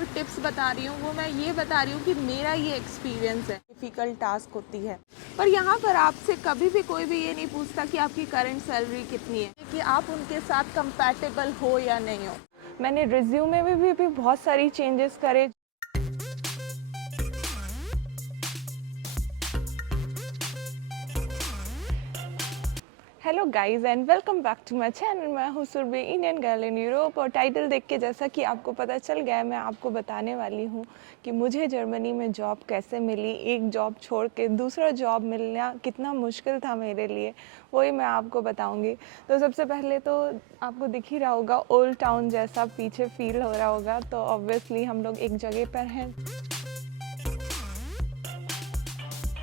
आपको टिप्स बता रही हूँ, वो मैं ये बता रही हूँ कि मेरा ये एक्सपीरियंस है। डिफ़िकल्ट टास्क होती है, पर यहाँ पर आपसे कभी भी कोई भी ये नहीं पूछता कि आपकी करंट सैलरी कितनी है, कि आप उनके साथ कंपैटिबल हो या नहीं हो। मैंने रिज्यूमे में भी बहुत सारी चेंजेस करे। Hello guys and welcome back to my channel. मैं हूँ Surabhi, Indian girl in Europe. और टाइटल देख के जैसा कि आपको पता चल गया है, मैं आपको बताने वाली हूँ कि मुझे जर्मनी में जॉब कैसे मिली। एक जॉब छोड़ के दूसरा जॉब मिलना कितना मुश्किल था मेरे लिए, वही मैं आपको बताऊँगी। तो सबसे पहले तो आपको दिख ही रहा होगा ओल्ड टाउन जैसा पीछे फील हो रहा होगा, तो ऑब्वियसली हम लोग एक जगह पर हैं।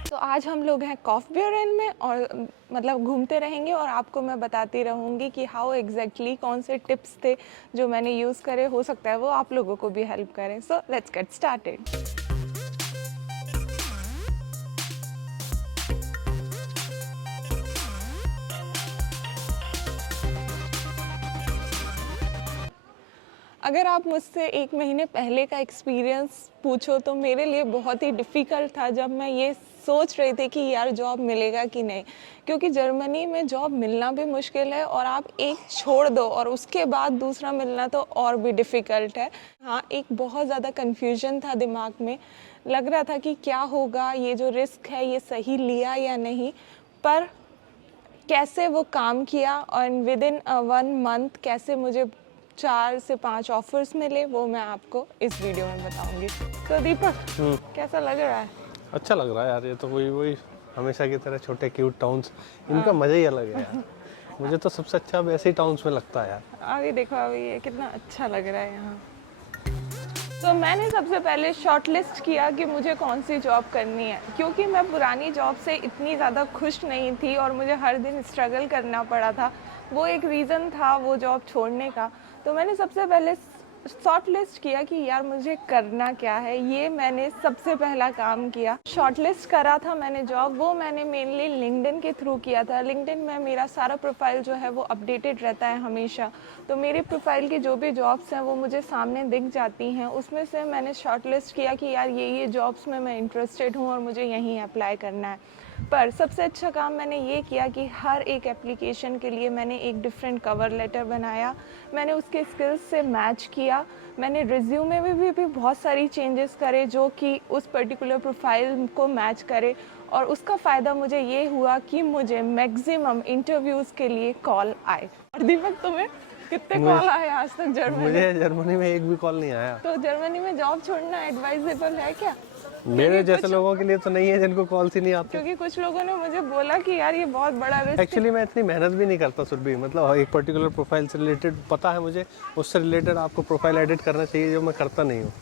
तो आज हम लोग हैं कॉफबियोरेन में और मतलब घूमते रहेंगे और आपको मैं बताती रहूँगी कि हाउ एग्जैक्टली कौन से टिप्स थे जो मैंने यूज़ करे, हो सकता है वो आप लोगों को भी हेल्प करें। So let's get started. अगर आप मुझसे 1 महीने पहले का एक्सपीरियंस पूछो तो मेरे लिए बहुत ही डिफ़िकल्ट था जब मैं ये सोच रही थी कि यार जॉब मिलेगा कि नहीं, क्योंकि जर्मनी में जॉब मिलना भी मुश्किल है और आप एक छोड़ दो और उसके बाद दूसरा मिलना तो और भी डिफ़िकल्ट है। हाँ, एक बहुत ज़्यादा कन्फ्यूजन था दिमाग में, लग रहा था कि क्या होगा, ये जो रिस्क है ये सही लिया या नहीं। पर कैसे वो काम किया और विदिन 1 मंथ कैसे मुझे 4 से 5 ऑफर्स मिले, वो मैं आपको इस वीडियो में बताऊंगी। तो दीपक, कैसा लग रहा है? अच्छा लग रहा है यार। ये तो वही वही हमेशा की तरह छोटे क्यूट टाउन्स, इनका मज़ा ही अलग है यार। मुझे तो सबसे अच्छा अब ऐसे ही टाउन्स में लगता है यार। अभी देखो, अभी ये कितना अच्छा लग रहा है यहाँ। तो मैंने सबसे पहले शॉर्टलिस्ट किया कि मुझे कौन सी जॉब करनी है, क्योंकि मैं पुरानी जॉब से इतनी ज़्यादा खुश नहीं थी और मुझे हर दिन स्ट्रगल करना पड़ा था। वो एक रीज़न था वो जॉब छोड़ने का। तो मैंने सबसे पहले शॉर्टलिस्ट किया कि यार मुझे करना क्या है, ये मैंने सबसे पहला काम किया। शॉर्टलिस्ट करा था मैंने जॉब, वो मैंने मेनली लिंक्डइन के थ्रू किया था। लिंक्डइन में मेरा सारा प्रोफाइल जो है वो अपडेटेड रहता है हमेशा, तो मेरी प्रोफाइल की जो भी जॉब्स हैं वो मुझे सामने दिख जाती हैं। उसमें से मैंने शॉर्टलिस्ट किया कि यार ये जॉब्स में मैं इंटरेस्टेड हूँ और मुझे यहीं अप्लाई करना है। पर सबसे अच्छा काम मैंने ये किया कि हर एक एप्लीकेशन के लिए मैंने एक डिफरेंट कवर लेटर बनाया, मैंने उसके स्किल्स से मैच किया। मैंने रिज्यूमे में भी बहुत सारी चेंजेस करे जो कि उस पर्टिकुलर प्रोफाइल को मैच करे, और उसका फ़ायदा मुझे ये हुआ कि मुझे मैक्सिमम इंटरव्यूज़ के लिए कॉल आए। और दीपक, तुम्हें कितने कॉल आए आज तक जर्मनी? मुझे जर्मनी में एक भी कॉल नहीं आया। तो जर्मनी में जॉब छोड़ना एडवाइजेबल है क्या? मेरे जैसे लोगों के लिए तो नहीं है जिनको कॉल्स ही नहीं आते। क्योंकि कुछ लोगों ने मुझे बोला कि यार ये बहुत बड़ा रिस्क है। एक्चुअली मैं इतनी मेहनत भी नहीं करता सुरभि, मतलब एक पर्टिकुलर प्रोफाइल से रिलेटेड पता है मुझे, उससे रिलेटेड आपको प्रोफाइल एडिट करना चाहिए, जो मैं करता नहीं हूँ।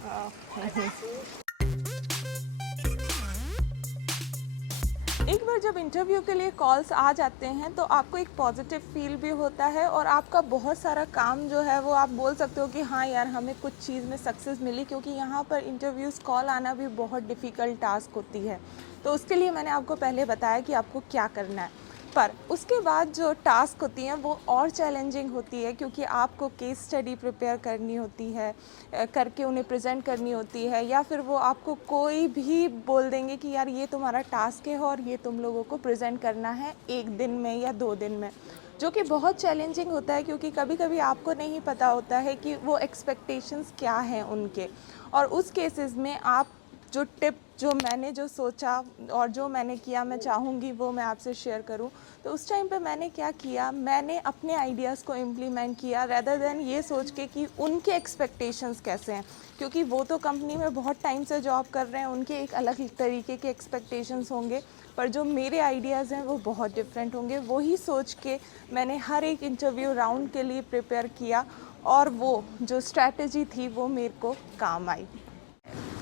एक बार जब इंटरव्यू के लिए कॉल्स आ जाते हैं तो आपको एक पॉजिटिव फील भी होता है और आपका बहुत सारा काम जो है वो आप बोल सकते हो कि हाँ यार हमें कुछ चीज़ में सक्सेस मिली, क्योंकि यहाँ पर इंटरव्यूज़ कॉल आना भी बहुत डिफ़िकल्ट टास्क होती है। तो उसके लिए मैंने आपको पहले बताया कि आपको क्या करना है, पर उसके बाद जो टास्क होती हैं वो और चैलेंजिंग होती है, क्योंकि आपको केस स्टडी प्रिपेयर करनी होती है, करके उन्हें प्रेजेंट करनी होती है, या फिर वो आपको कोई भी बोल देंगे कि यार ये तुम्हारा टास्क है और ये तुम लोगों को प्रेजेंट करना है 1 दिन में या 2 दिन में, जो कि बहुत चैलेंजिंग होता है, क्योंकि कभी कभी आपको नहीं पता होता है कि वो एक्सपेक्टेशंस क्या हैं उनके। और उस केसेस में आप जो टिप जो मैंने जो सोचा और जो मैंने किया, मैं चाहूँगी वो मैं आपसे शेयर करूँ। तो उस टाइम पे मैंने क्या किया, मैंने अपने आइडियाज़ को इम्प्लीमेंट किया रेदर देन ये सोच के कि उनके एक्सपेक्टेशंस कैसे हैं, क्योंकि वो तो कंपनी में बहुत टाइम से जॉब कर रहे हैं, उनके एक अलग तरीके के एक्सपेक्टेशंस होंगे, पर जो मेरे आइडियाज़ हैं वो बहुत डिफरेंट होंगे। वही सोच के मैंने हर एक इंटरव्यू राउंड के लिए प्रिपेयर किया और वो जो स्ट्रैटेजी थी वो मेरे को काम आई।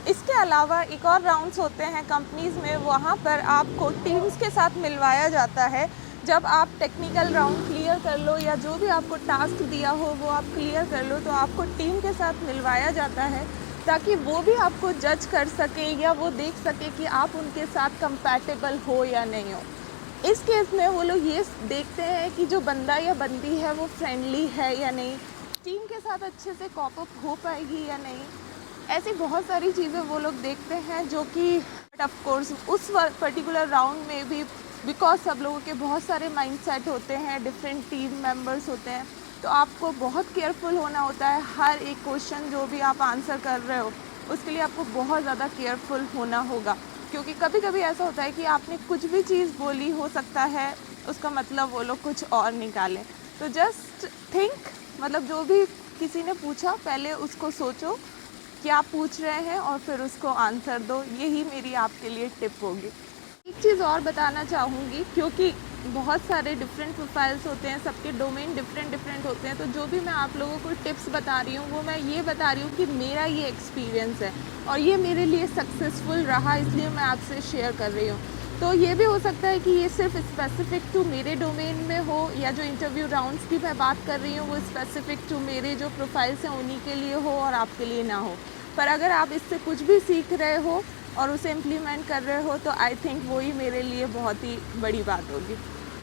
इसके अलावा एक और राउंड्स होते हैं कंपनीज़ में, वहाँ पर आपको टीम्स के साथ मिलवाया जाता है। जब आप टेक्निकल राउंड क्लियर कर लो या जो भी आपको टास्क दिया हो वो आप क्लियर कर लो, तो आपको टीम के साथ मिलवाया जाता है ताकि वो भी आपको जज कर सके या वो देख सके कि आप उनके साथ कंपैटिबल हो या नहीं हो। इस केस में वो लोग ये देखते हैं कि जो बंदा या बंदी है वो फ्रेंडली है या नहीं, टीम के साथ अच्छे से कॉप अप हो पाएगी या नहीं, ऐसी बहुत सारी चीज़ें वो लोग देखते हैं जो कि ऑफ कोर्स उस पर्टिकुलर राउंड में भी बिकॉज सब लोगों के बहुत सारे माइंडसेट होते हैं, डिफरेंट टीम मेंबर्स होते हैं, तो आपको बहुत केयरफुल होना होता है। हर एक क्वेश्चन जो भी आप आंसर कर रहे हो उसके लिए आपको बहुत ज़्यादा केयरफुल होना होगा, क्योंकि कभी कभी ऐसा होता है कि आपने कुछ भी चीज़ बोली, हो सकता है उसका मतलब वो लोग कुछ और निकालें। तो जस्ट थिंक, मतलब जो भी किसी ने पूछा पहले उसको सोचो क्या पूछ रहे हैं और फिर उसको आंसर दो। यही मेरी आपके लिए टिप होगी। एक चीज़ और बताना चाहूँगी, क्योंकि बहुत सारे डिफरेंट प्रोफाइल्स होते हैं, सबके डोमेन डिफरेंट होते हैं, तो जो भी मैं आप लोगों को टिप्स बता रही हूँ वो मैं ये बता रही हूँ कि मेरा ये एक्सपीरियंस है और ये मेरे लिए सक्सेसफुल रहा, इसलिए मैं आपसे शेयर कर रही हूँ। तो ये भी हो सकता है कि ये सिर्फ स्पेसिफिक टू मेरे डोमेन में हो, या जो इंटरव्यू राउंड्स की मैं बात कर रही हूँ वो स्पेसिफिक टू मेरे जो प्रोफाइल्स हैं उन्हीं के लिए हो और आपके लिए ना हो। पर अगर आप इससे कुछ भी सीख रहे हो और उसे इम्प्लीमेंट कर रहे हो तो आई थिंक वही मेरे लिए बहुत ही बड़ी बात होगी।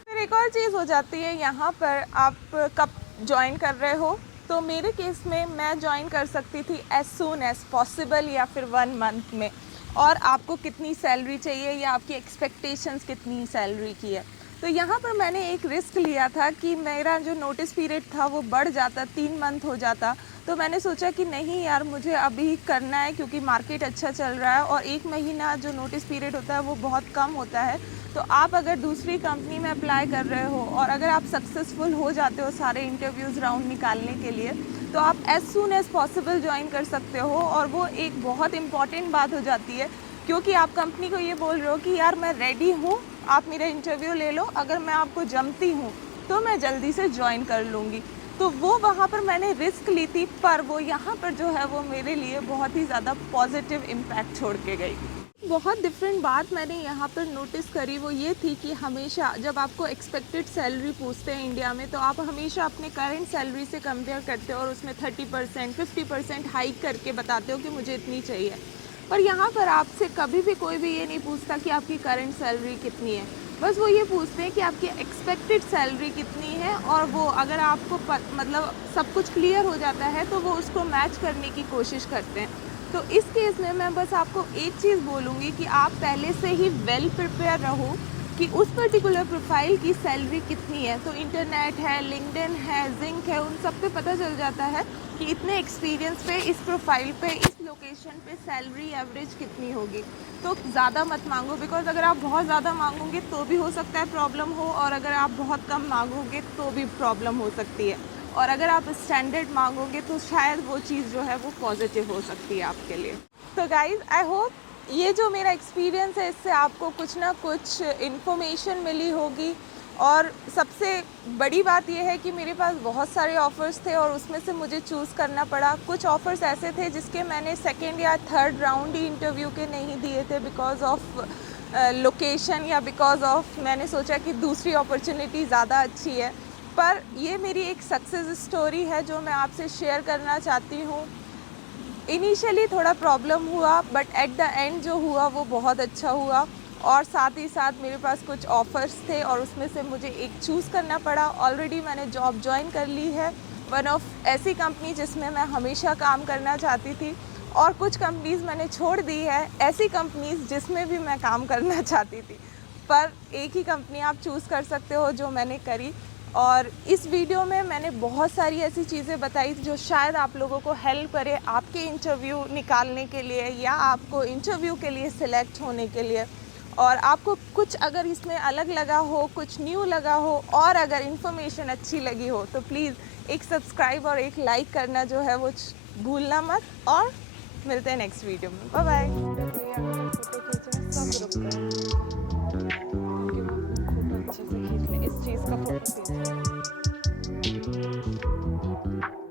फिर एक और चीज़ हो जाती है, यहाँ पर आप कब ज्वाइन कर रहे हो। तो मेरे केस में मैं ज्वाइन कर सकती थी एज सून एज पॉसिबल या फिर 1 मंथ में, और आपको कितनी सैलरी चाहिए या आपकी एक्सपेक्टेशंस कितनी सैलरी की है। तो यहाँ पर मैंने एक रिस्क लिया था कि मेरा जो नोटिस पीरियड था वो बढ़ जाता, 3 मंथ हो जाता। तो मैंने सोचा कि नहीं यार, मुझे अभी करना है क्योंकि मार्केट अच्छा चल रहा है और 1 महीना जो नोटिस पीरियड होता है वो बहुत कम होता है। तो आप अगर दूसरी कंपनी में अप्लाई कर रहे हो और अगर आप सक्सेसफुल हो जाते हो सारे इंटरव्यूज़ राउंड निकालने के लिए, तो आप as soon as possible join कर सकते हो। और वो एक बहुत इंपॉर्टेंट बात हो जाती है, क्योंकि आप कंपनी को ये बोल रहे हो कि यार मैं रेडी हूँ, आप मेरा इंटरव्यू ले लो, अगर मैं आपको जमती हूँ तो मैं जल्दी से ज्वाइन कर लूँगी। तो वो वहाँ पर मैंने रिस्क ली थी, पर वो यहाँ पर जो है वो मेरे लिए बहुत ही ज़्यादा पॉजिटिव इम्पैक्ट छोड़ के गई। बहुत डिफरेंट बात मैंने यहाँ पर नोटिस करी, वो ये थी कि हमेशा जब आपको एक्सपेक्टेड सैलरी पूछते हैं इंडिया में, तो आप हमेशा अपने करंट सैलरी से कंपेयर करते हो और उसमें 30% 50% हाइक करके बताते हो कि मुझे इतनी चाहिए। पर यहाँ पर आपसे कभी भी कोई भी ये नहीं पूछता कि आपकी करंट सैलरी कितनी है, बस वो ये पूछते हैं कि आपकी एक्सपेक्टेड सैलरी कितनी है। और वो अगर आपको मतलब सब कुछ क्लियर हो जाता है तो वो उसको मैच करने की कोशिश करते हैं। तो इस केस में मैं बस आपको एक चीज़ बोलूँगी कि आप पहले से ही वेल प्रिपेयर रहो कि उस पर्टिकुलर प्रोफाइल की सैलरी कितनी है। तो इंटरनेट है, लिंक्डइन है, जिंक है, उन सब पे पता चल जाता है कि इतने एक्सपीरियंस पे, इस प्रोफाइल पे, इस लोकेशन पे सैलरी एवरेज कितनी होगी। तो ज़्यादा मत मांगो, बिकॉज अगर आप बहुत ज़्यादा मांगोगे तो भी हो सकता है प्रॉब्लम हो, और अगर आप बहुत कम मांगोगे तो भी प्रॉब्लम हो सकती है। और अगर आप स्टैंडर्ड मांगोगे तो शायद वो चीज़ जो है वो पॉजिटिव हो सकती है आपके लिए। तो गाइज़, आई होप ये जो मेरा एक्सपीरियंस है इससे आपको कुछ ना कुछ इन्फॉर्मेशन मिली होगी। और सबसे बड़ी बात यह है कि मेरे पास बहुत सारे ऑफ़र्स थे और उसमें से मुझे चूज़ करना पड़ा। कुछ ऑफ़र्स ऐसे थे जिसके मैंने सेकेंड या थर्ड राउंड ही इंटरव्यू के नहीं दिए थे, बिकॉज़ ऑफ लोकेशन या बिकॉज़ ऑफ मैंने सोचा कि दूसरी अपॉर्चुनिटी ज़्यादा अच्छी है। पर ये मेरी एक सक्सेस स्टोरी है जो मैं आपसे शेयर करना चाहती हूँ। इनिशियली थोड़ा प्रॉब्लम हुआ, बट एट द एंड जो हुआ वो बहुत अच्छा हुआ। और साथ ही साथ मेरे पास कुछ ऑफ़र्स थे और उसमें से मुझे एक चूज़ करना पड़ा। ऑलरेडी मैंने जॉब ज्वाइन कर ली है, वन ऑफ ऐसी कंपनी जिसमें मैं हमेशा काम करना चाहती थी। और कुछ कंपनीज़ मैंने छोड़ दी है, ऐसी कंपनीज़ जिसमें भी मैं काम करना चाहती थी। पर एक ही कंपनी आप चूज़ कर सकते हो, जो मैंने करी। और इस वीडियो में मैंने बहुत सारी ऐसी चीज़ें बताई जो शायद आप लोगों को हेल्प करे आपके इंटरव्यू निकालने के लिए या आपको इंटरव्यू के लिए सिलेक्ट होने के लिए। और आपको कुछ अगर इसमें अलग लगा हो, कुछ न्यू लगा हो, और अगर इन्फॉर्मेशन अच्छी लगी हो तो प्लीज़ एक सब्सक्राइब और एक लाइक करना जो है वो भूलना मत। और मिलते हैं नेक्स्ट वीडियो में। Bye bye. फोटो खींचना सब रुक गए क्योंकि वो फोटो अच्छे से खींच ले, इस चीज़ का फोटो खींच ले।